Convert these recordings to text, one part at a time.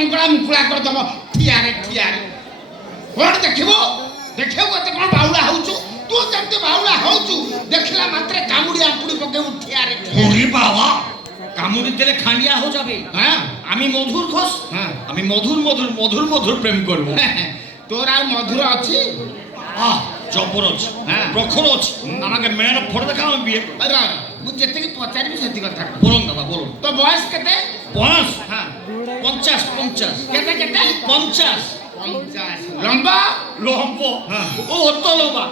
ମଙ୍ଗଳା ମୁକୁଳା କରିଦବ ଠିଆରେ ଠିଆରେ କଣ ଦେଖିବୁ ଦେଖିବୁ ଏତେ କଣ ବାଉଳା ହଉଛୁ ତୁ ଯେମିତି ବାଉଳା ହଉଛୁ ଦେଖିଲା ମାତ୍ରେ କାମୁଡି ଆମ୍ପୁଡି ପକେଇବୁ ଠିଆରେ ওরে বাবা কামড়ি দিলে খান্ডিয়া হয়ে যাবে হ্যাঁ আমি মধুর ঘোষ হ্যাঁ আমি মধুর মধুর মধুর মধুর প্রেম করব তোর আর মধুর আছে আহ জবর আছে হ্যাঁ প্রখর আছে আমাকে মেয়ের ফটো দেখা আমি বিয়ে করব আরে ମୁଁ ଯେତିକି ପଚାରିବି ସେତିକି କଥା বলুন দাদা বলুন ତୋ ବୟସ କେତେ বয়স হ্যাঁ 50 50 କେତେ କେତେ 50 50 লম্বা লম্ব হ্যাঁ ও অত লম্বা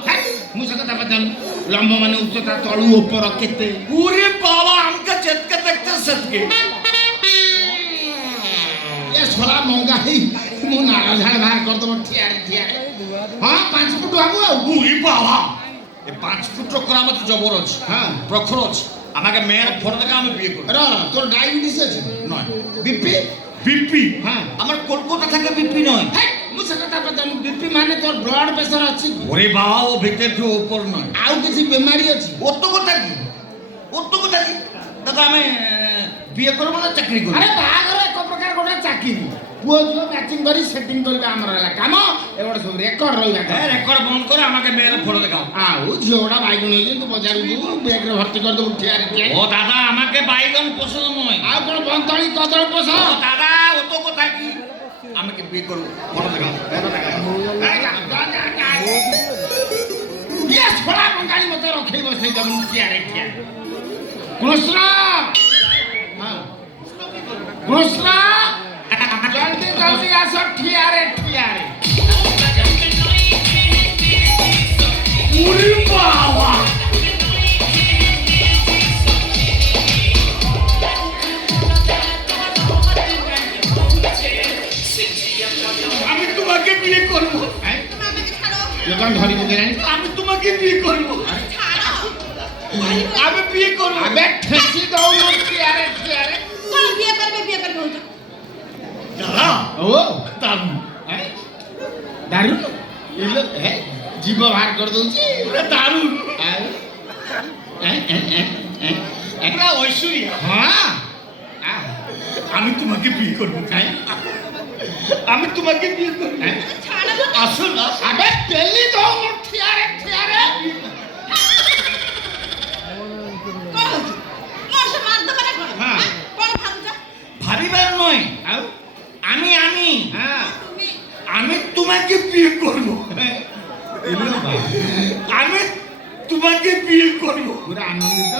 ମୁଁ ସେ କଥା ପଚାରୁନି ଲମ୍ବ ମାନେ ଉଚ୍ଚତା ତଳୁ ଉପର କେତେ ওরে বাবা আমাকে যেতকে দেখতে সেতকে ଏ ଶଳା ମଙ୍ଗା ହେଇ ମୁଁ ନାଳ ଝାଳ ବାହାର କରିଦେବ ଠିଆରେ ଠିଆରେ ହଁ 5 ফুট ହବୁ ଆଉ ওরে বাবা এ 5 ফুট করামত জবর আছে হ্যাঁ প্রখর আছে আমাকে মেয়ের ফটো দেখা আমি বিয়ে করব ର তোর ডায়াবেটিস আছে নয় বিপি বিপি হ্যাঁ আমার কলকাতা থেকে বিপি নয় ମୁଁ ସେ କଥା ପଚାରୁନି ବିପି ମାନେ তোর ব্লড প্রেসার ଅଛି ওরে বাবা ও ভিতর থেকে উপর নয় ଆଉ କିଛି বেমারি ଅଛି অত কথা কি দাদা আমি বিয়ে করবো না চাকরি করবো আরে বাহাঘর এক প্রকার গোটা চাকরি পুଅ ଝିଅ ମ୍ୟାଚିଂ କରି ସେଟିଂ କରିବା ଆମର ହେଲା କାମ ଏଗୁଡ଼ା ସବୁ ରେକର୍ଡ ରହିବା হ্যাঁ রেকর্ড বন্ধ করে আমাকে মেয়ের ফটো দেখাও ଆଉ ଝିଅ ଗୁଡ଼ା ବାଇଗଣ ହେଇଛନ୍ତି ବଜାରକୁ ଯିବୁ ବ୍ୟାଗରେ ଭର୍ତ୍ତି କରିଦେବୁ ଠିଆରେ ଠିଆରେ ও দাদা আমাকে বাইগন পছন্দ নয় ଆଉ କ'ଣ ବନ୍ତଳି କଦଳୀ ପୋଷ ও দাদা অত কথা কি আমাকে বিয়ে করবো ফটো দেখাও ଇଏ ଛଡ଼ା ବଙ୍ଗାଳୀ ମତେ ରଖେଇ ବସେଇ ଦେବୁ ଠିଆରେ ଠିଆରେ କୃଷ୍ଣ ହଁ କୃଷ୍ଣ ଜଲ୍ଦି ଜଲ୍ଦି ଆସ ଠିଆରେ ଠିଆରେ ওরে বাবা আমি তোমাকে বিয়ে করবো ଲୋକମାନେ ଧରି ପକେଇଲାଣି আমি তোমাকে বিয়ে করবো আমি বিয়ে করবো ଆବେ ଠେସି ଦଉନୁ ଠିଆରେ ଠିଆରେ দাদা ଓ দারুণ ଦାରୁ ଏଲୋ ହେ ଜୀବ ବାହାର କରିଦଉଛି দারুণ ଆଉ পুরা ঐশ্বরিয়া ହଁ আমি তোমাকে বিয়ে করবো আমি তোমাকে বিয়ে করবো আসো না আবে পেলি দଉନୁ ଠିଆରେ ଠିଆରେ ভাবিবার নয় ଆଉ আমি আমি হ্যাঁ আমি তোমাকে বিয়ে করবো এলো বাবা আমি তোমাকে বিয়ে করবো পুরা আনন্দিত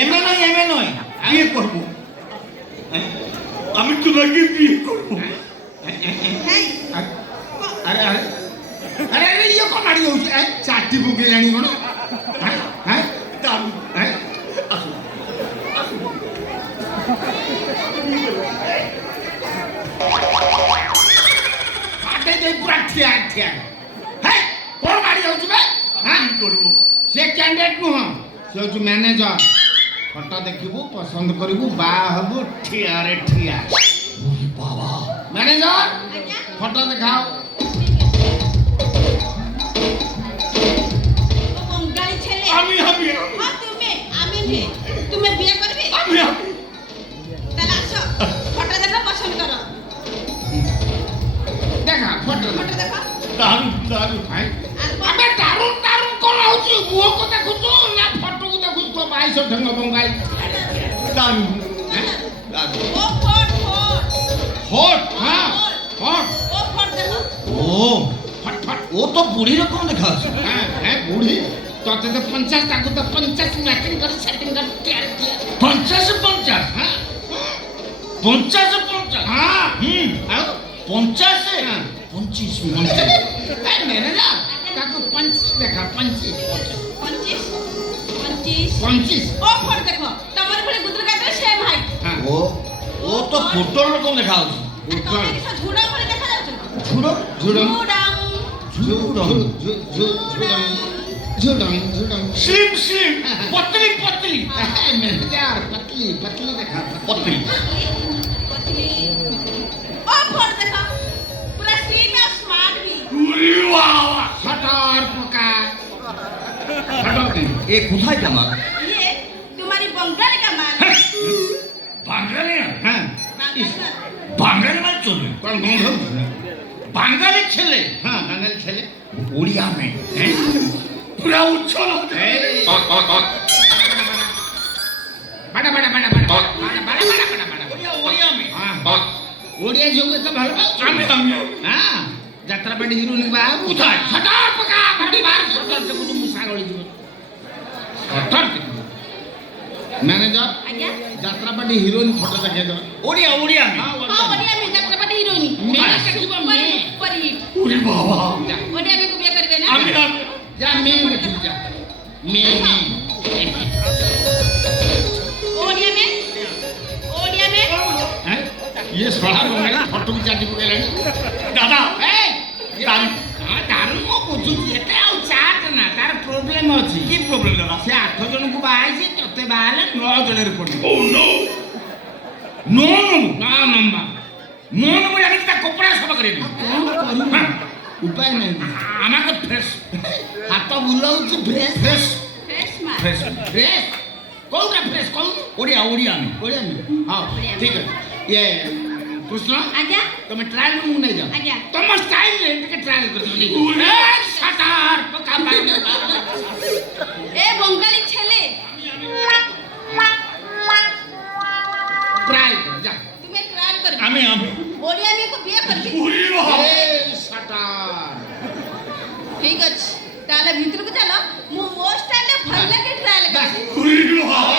এমএ নয় বিয়ে করবো আমি তোমাকে বিয়ে করবো আরে আরে আরে আরে ইয়ে কଣ ମାଡ଼ି ଯାଉଛି ଚାଟି ପକେଇଲାଣି କ'ଣ দারুণ আসো ପାଟେ ଦେଇ ପୁରା ଠିଆ ଠିଆ ହେ କ'ଣ ମାଡ଼ି ଯାଉଛି ବେ আমি করবো ସେ କ୍ୟାଣ୍ଡିଡେଟ୍ ନୁହଁ ସେ ହେଉଛି ମ୍ୟାନେଜର ଫଟୋ ଦେଖିବୁ ପସନ୍ଦ କରିବୁ ବାହା ହବୁ ଠିଆରେ ଠିଆ বাবা ମ୍ୟାନେଜର ଫଟୋ ଦେଖାଅ আমি আমি তুমি বিয়ে করবে আমি আমি তাহলে আসো ফটো দেখো পছন্দ করো দেখা ଫଟୋ ফটো দেখো দারুণ দারুণ আবে দারুণ দারুণ କ'ଣ ହଉଛି ମୁହଁକୁ ଦେଖୁଛୁ ନା ଫଟୋକୁ ଦେଖୁଛୁ ତୋ ବାଇଶ ଢଙ୍ଗ ବଙ୍ଗାଳି দারুণ ও ফট হট ହଁ হট ও ফট দেখো ও ফট ফট ও তো বুড়ি রকম দেখা আছে হ্যাঁ হ্যাঁ বুড়ি তোতে তো 50 তাকে তো 50 ম্যাচিং করে সেটিং করে ঠিয়ারে ঠিয়া 50 হ্যাঁ 50 হ্যাঁ ଆଉ 50 হ্যাঁ 25 এই ম্যানেজার তাকে 25 দেখা 25 25 25 ও ফট দেখো তোমার ঘরে গুদর কাটে সেম হাইট হ্যাঁ ও ও তো ফটোর রকম দেখা আছে তুমি কি সব ঝুড়া ঘরে দেখা যাচ্ছে না ঝুড়ো ঝুড়ং ঝুড়াম ঝুড়ং ঝুড়ং ঝুড়ং স্লিম স্লিম পতলি পতলি ম্যানেজার পতলি পতলি দেখা পতলি পতলি ও ফট দেখো পুরা স্লিম আর স্মার্ট भी উরি বাবা ফটর পোকা ফটর এ কোথায় জামা ये तुम्हारी बंगाली का माल বাঙালি মানে চলবে কোন গন্ধ বাঙালি ছেলে হ্যাঁ বাঙালি ছেলে উড়িয়া মেয়ে হ্যাঁ পুরা উচ্ছল হতে এই বাড়া বাড়া বাড়া বাড়া বাড়া বাড়া বাড়া বাড়া বাড়া উড়িয়া মেয়ে হ্যাঁ ওড়িয়া যোগ এত ভালো পাচ্ছ আমি হ্যাঁ যাত্রাপাটি হিরোইন বা কোথায়? ছটার পকা বাড়ি বার ছটার থেকে তুমি সাগড়ি দিব ছটার থেকে ম্যানেজার ଆଜ୍ଞା যাত্রাপাটি হিরোইন ফটো দেখাই দাও উড়িয়া উড়িয়া মেয়ে হ্যাঁ ହଁ ଓଡ଼ିଆ ଆମେ ଯାତ୍ରାପାଟି ହିରୋଇନି ମେ ଦେଖିବ ମେ ସୁପର ହିଟ୍ উড়ি বাবা ଓଡ଼ିଆ ଆମକୁ ବିଏ କରିବେ ନା আমি যা মে দেখিবি যা মে মে ଓଡ଼ିଆ ମେ ଓଡ଼ିଆ ମେ হ্যাঁ ইয়ে সড়া বঙ্গালী ফটো কি চাটি পকাইলানি দাদা এই দারু মো বুঝুছি এতে আউ চাট না তার প্রবলেম আছে কি প্রবলেম দাদা সে 8 জনକୁ বাহাইছে ততে বাহালে 9 জনের পড়ে ও নো নো নো না নম্বর নো নো আমি তা কপড়া সব করে নি কোন করিব উপায় নাই আমাকে ফ্রেশ হাত বুলাউছি ফ্রেশ ফ্রেশ ଫ୍ରେଶ୍ ମା ফ্রেশ ফ্রেশ কোনটা ফ্রেশ কোন উড়িয়া উড়িয়া মেয়ে ওড়িয়া হ্যাঁ ঠিক আছে ইয়ে কৃষ্ণ ଆଜ୍ଞା তুমি ট্রায়াল রুম নাই যাও ଆଜ୍ଞା ତମ ଷ୍ଟାଇଲ ରେ ଟିକେ ଟ୍ରାଏଲ କରିଦେବ ସାଟାର ପକା ମାରି ଏ ବଙ୍ଗାଳୀ ଛେଲେ ଟ୍ରାଏଲ କର ଯା ତୁମେ ଟ୍ରାଏଲ କରିବେ আমি ଓଡ଼ିଆ ଆମକୁ ବିଏ କରିବେ উড়ি বাবা এই ସାଟାର ଠିକ ଅଛି ତାହେଲେ ଭିତରକୁ ଚାଲ ମୁଁ ମୋ ଷ୍ଟାଇଲରେ ଭଲ ଲାଗେ ଟ୍ରାଏଲ କରିବି উড়ি বাবা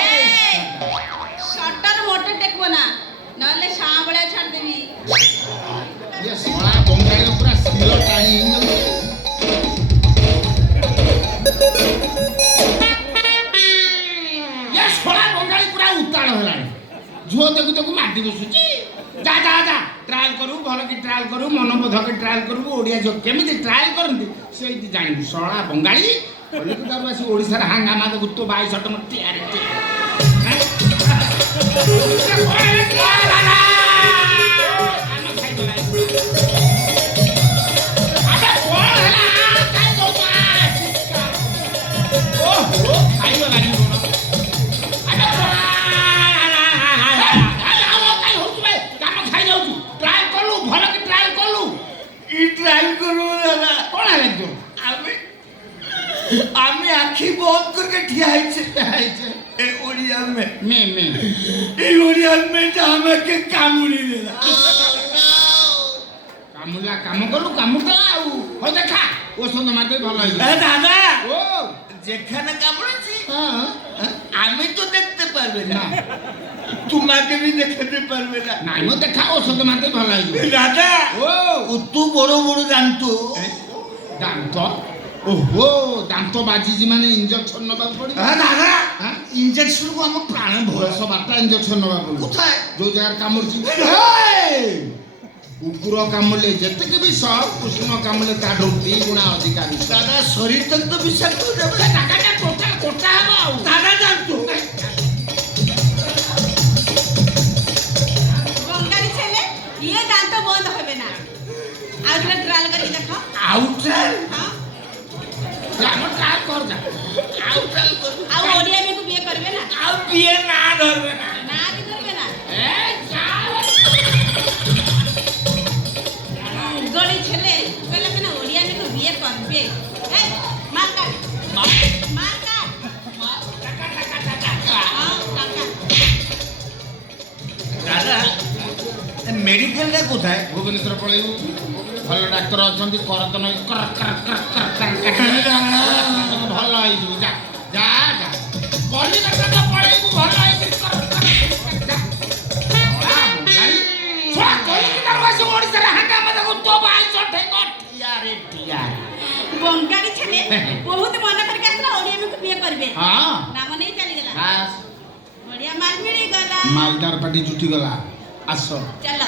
ସଟର ମୋଟର ଟେକିବ ନା ନହେଲେ ସାଁବଳିଆ ଛାଡ଼ିଦେବି ଇଏ ଶଳା ବଙ୍ଗାଳୀର ପୁରା ଶିର ଟାଣି ହେଇଯାଉଛି ଇଏ ଶଳା ବଙ୍ଗାଳୀ ପୁରା ଉତ୍ତାଳ ହେଲାଣି ଝୁଅ ଦେଖୁ ଦେଖୁ ମାଟି ବସୁଛି ଯା ଯା ଯା ଟ୍ରାଏଲ କରୁ ଭଲ କି ଟ୍ରାଏଲ କରୁ ମନବୋଧକ ଟ୍ରାଏଲ କରିବୁ ଓଡ଼ିଆ ଝିଅ କେମିତି ଟ୍ରାଏଲ କରନ୍ତି ସେଇଠି ଜାଣିବୁ ଶଳା ବଙ୍ଗାଳୀ କଲିକତାରୁ ଆସି ଓଡ଼ିଶାର ହାଙ୍ଗାମା ଦେଖୁ ତୋ 22 ଟଙ୍କା ତିଆରି ই ট্রাই করবো দাদা କଣ ହେଲା ତୋର আমি আমি আখি বন্ধ করে ঠিয়া হয়েছে এ ওড়িয়া মেয়ে মে মে এই ওড়িয়া মেয়েটা আমাকে কামুড়ি দিলা କାମୁଲା କାମ କଲୁ କାମୁଥିଲା ଆଉ ହଉ ଦେଖା ଔଷଧ ମାରିଦେବି ଭଲ ହେଇଯିବ এ দাদা ও যেখানে কামড়েছি হ্যাঁ আমি তো দেখতে পারবে না না তোমাকে भी দেখাতে পারবে না ନାଇଁ ମ ଦେଖା ଔଷଧ ମାରିଦେବି ଭଲ ହେଇଯିବ দাদা ও কত বড় বড় জানতো ଦାନ୍ତ ଓହୋ ଦାନ୍ତ ବାଜିଛି ମାନେ ଇଞ୍ଜେକ୍ସନ ନେବାକୁ ପଡିବ দাদা হ্যাঁ ইঞ্জেকশন কো আমার প্রাণ ভয় 112টা ଇଞ୍ଜେକ୍ସନ ନେବାକୁ ପଡିବ কোথায় ଯୋଉ ଜାଗାରେ କାମୁଡୁଛି ହେଇ! କୁକୁର କାମୁଡ଼ିଲେ ଯେତିକି ବିଷ କୃଷ୍ଣ କାମୁଡ଼ିଲେ ତାଠୁ 2 ଗୁଣା ଅଧିକା ବିଷ দাদা শরীর তক তো বিষাক্ত হয়ে যাবে টাকাটা টোটাল কোটা হବ ଆଉ দাদা জানতো ବଙ୍ଗାଳୀ ଛେଲେ ଇଏ ଦାନ୍ତ ବନ୍ଦ ହେବେ ନା ଆଉ ଥରେ ଟ୍ରାଏଲ କରିକି ଦେଖ আউটার ହଁ ଆମ ଟ୍ରାଏଲ କର ଯା আউটার ଆଉ ଓଡ଼ିଆ ଆମକୁ ବିଏ କରିବେ ନା আউ বিয়ে না ধরবে না ନା ବି କରିବେ ନା ଏ ଚାଲ ଗଳି ଛେଲେ କହିଲେ କି ନା ଓଡ଼ିଆ ଆମକୁ ବିଏ କରିବେ ଏ ମାର କାଟ ମାର କାଟ ହଁ କାକା দাদা মেডিকেলটা কোথায় ଭୁବନେଶ୍ୱର ପଳେଇବୁ ଭଲ ଡାକ୍ତର ଅଛନ୍ତି କରତ ନଈ କର କର କର କର କର ଭଲ ହେଇଯିବୁ ଯା ଯା ଯା କଲିକତା ତ ପଳେଇବୁ ଭଲ ହେଇଯିବୁ କର କର ଯା କଲିକତାରୁ ଆସି ଓଡ଼ିଶାରେ ହାଙ୍ଗାମା ଦେଖୁ ତୋ ଭାଇ ଚଠେ ଠିଆରେ ଠିଆରେ ବଙ୍ଗାଳୀ ଛେଲେ ବହୁତ ମନେ କରିକି ଆସିଲା ଓଡ଼ିଆ ଆମକୁ ବିଏ କରିବେ ହଁ ନାମ ନେଇ ଚାଲିଗଲା ବାସ୍ ଓଡ଼ିଆ ମାଲ ମିଳିଗଲା ମାଲଦାର ପାଟି ଜୁଟିଗଲା ଆସ ଚାଲ